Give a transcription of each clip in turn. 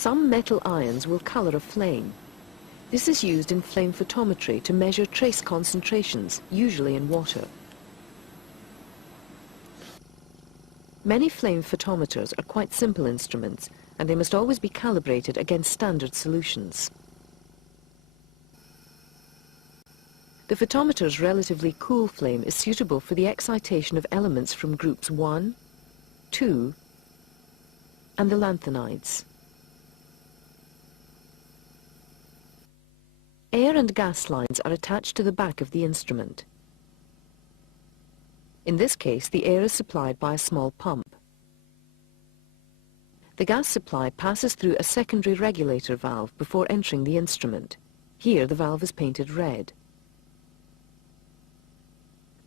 Some metal ions will color a flame. This is used in flame photometry to measure trace concentrations, usually in water. Many flame photometers are quite simple instruments, and they must always be calibrated against standard solutions. The photometer's relatively cool flame is suitable for the excitation of elements from groups 1, 2, and the lanthanides. Air and gas lines are attached to the back of the instrument. In this case, the air is supplied by a small pump. The gas supply passes through a secondary regulator valve before entering the instrument. Here, the valve is painted red.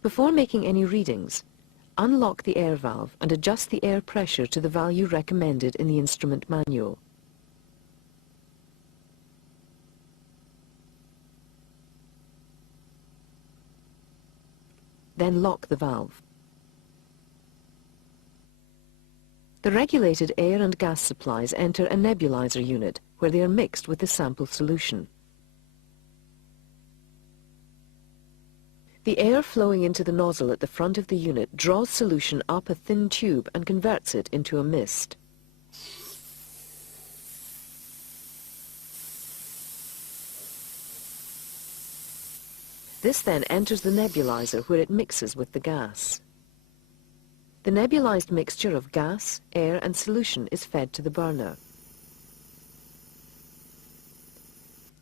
Before making any readings, unlock the air valve and adjust the air pressure to the value recommended in the instrument manual. Then lock the valve. The regulated air and gas supplies enter a nebulizer unit where they are mixed with the sample solution. The air flowing into the nozzle at the front of the unit draws solution up a thin tube and converts it into a mist. This then enters the nebulizer where it mixes with the gas. The nebulized mixture of gas, air and solution is fed to the burner.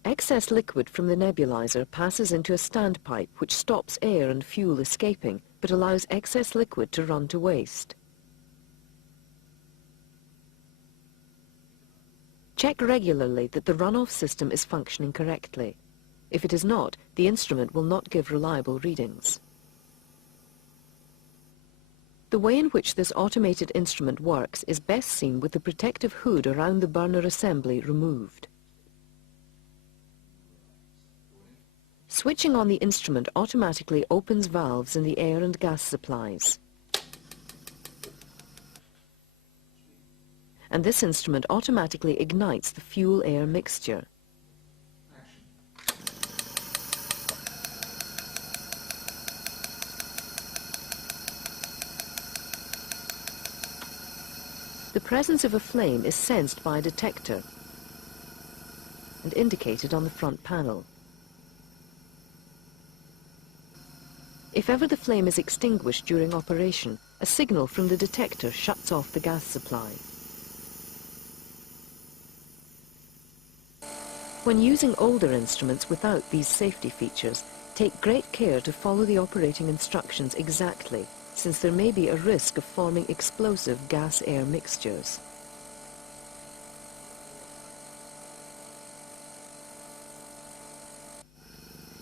Excess liquid from the nebulizer passes into a standpipe which stops air and fuel escaping but allows excess liquid to run to waste. Check regularly that the runoff system is functioning correctly. If it is not, the instrument will not give reliable readings. The way in which this automated instrument works is best seen with the protective hood around the burner assembly removed. Switching on the instrument automatically opens valves in the air and gas supplies. And this instrument automatically ignites the fuel-air mixture. The presence of a flame is sensed by a detector and indicated on the front panel. If ever the flame is extinguished during operation, a signal from the detector shuts off the gas supply. When using older instruments without these safety features, take great care to follow the operating instructions exactly, since there may be a risk of forming explosive gas-air mixtures.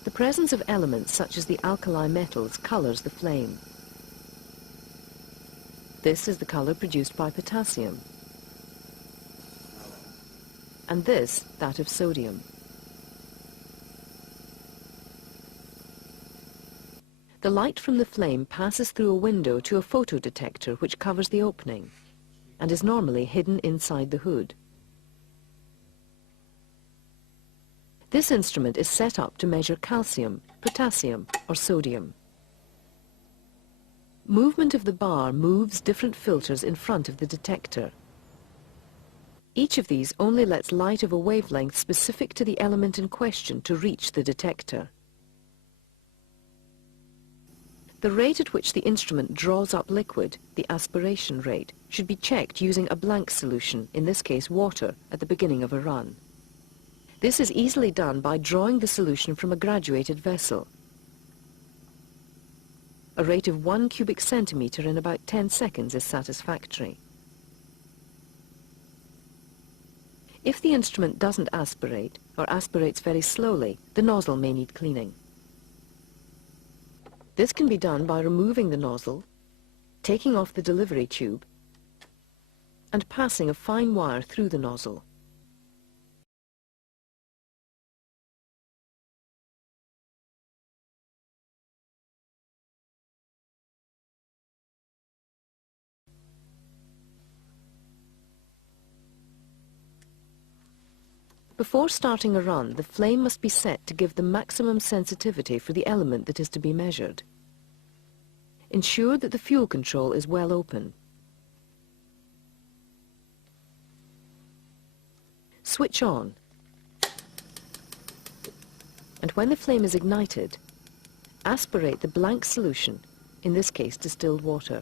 The presence of elements such as the alkali metals colors the flame. This is the color produced by potassium, and this that of sodium. The light from the flame passes through a window to a photodetector which covers the opening and is normally hidden inside the hood. This instrument is set up to measure calcium, potassium or sodium. Movement of the bar moves different filters in front of the detector. Each of these only lets light of a wavelength specific to the element in question to reach the detector. The rate at which the instrument draws up liquid, the aspiration rate, should be checked using a blank solution, in this case water, at the beginning of a run. This is easily done by drawing the solution from a graduated vessel. A rate of 1 cubic centimeter in about 10 seconds is satisfactory. If the instrument doesn't aspirate, or aspirates very slowly, the nozzle may need cleaning. This can be done by removing the nozzle, taking off the delivery tube, and passing a fine wire through the nozzle. Before starting a run, the flame must be set to give the maximum sensitivity for the element that is to be measured. Ensure that the fuel control is well open. Switch on, and when the flame is ignited, aspirate the blank solution, in this case distilled water.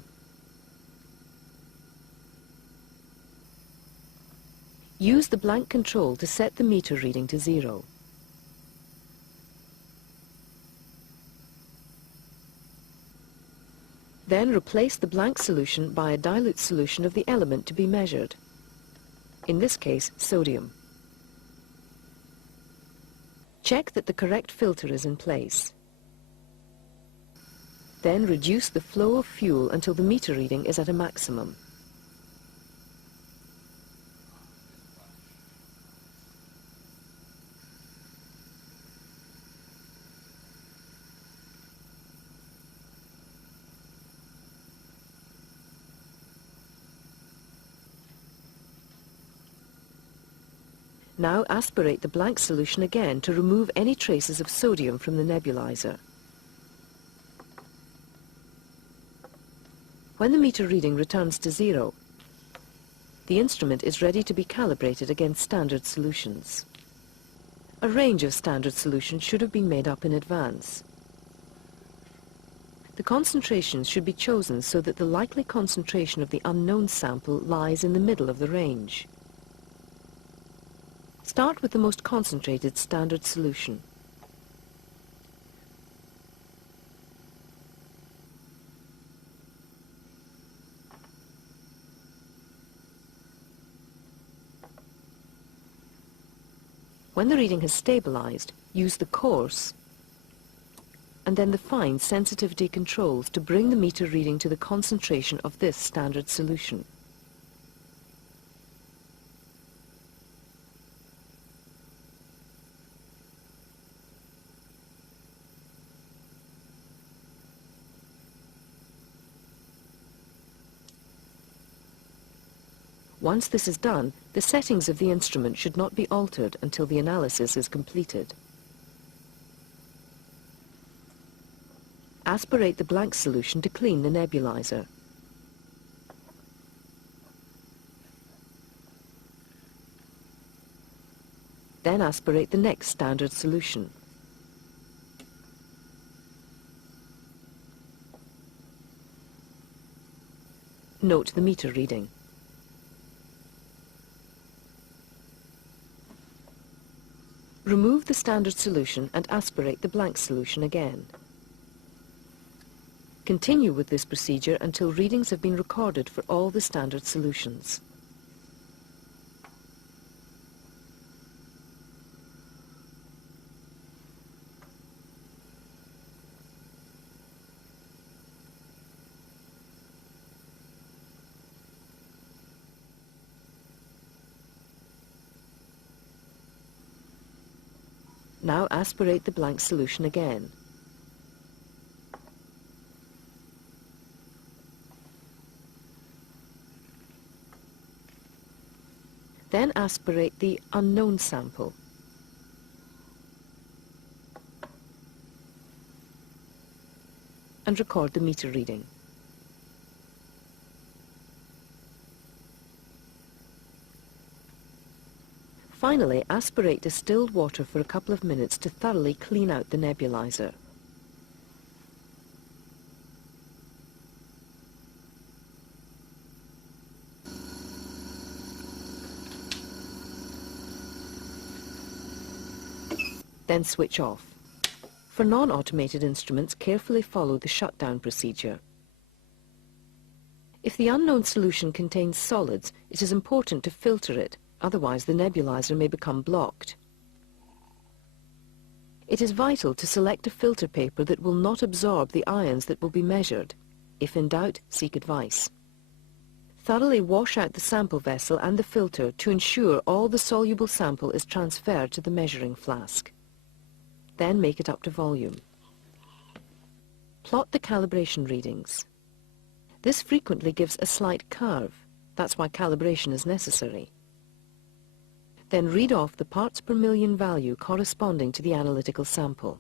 Use the blank control to set the meter reading to 0. Then replace the blank solution by a dilute solution of the element to be measured, in this case sodium. Check that the correct filter is in place. Then reduce the flow of fuel until the meter reading is at a maximum. Now aspirate the blank solution again to remove any traces of sodium from the nebulizer. When the meter reading returns to 0, the instrument is ready to be calibrated against standard solutions. A range of standard solutions should have been made up in advance. The concentrations should be chosen so that the likely concentration of the unknown sample lies in the middle of the range. Start with the most concentrated standard solution. When the reading has stabilized, use the coarse and then the fine sensitivity controls to bring the meter reading to the concentration of this standard solution. Once this is done, the settings of the instrument should not be altered until the analysis is completed. Aspirate the blank solution to clean the nebulizer. Then aspirate the next standard solution. Note the meter reading. Remove the standard solution and aspirate the blank solution again. Continue with this procedure until readings have been recorded for all the standard solutions. Now aspirate the blank solution again. Then aspirate the unknown sample. And record the meter reading. Finally, aspirate distilled water for a couple of minutes to thoroughly clean out the nebulizer. Then switch off. For non-automated instruments, carefully follow the shutdown procedure. If the unknown solution contains solids, it is important to filter it. Otherwise, the nebulizer may become blocked. It is vital to select a filter paper that will not absorb the ions that will be measured. If in doubt, seek advice. Thoroughly wash out the sample vessel and the filter to ensure all the soluble sample is transferred to the measuring flask. Then make it up to volume. Plot the calibration readings. This frequently gives a slight curve. That's why calibration is necessary. Then read off the parts per million value corresponding to the analytical sample.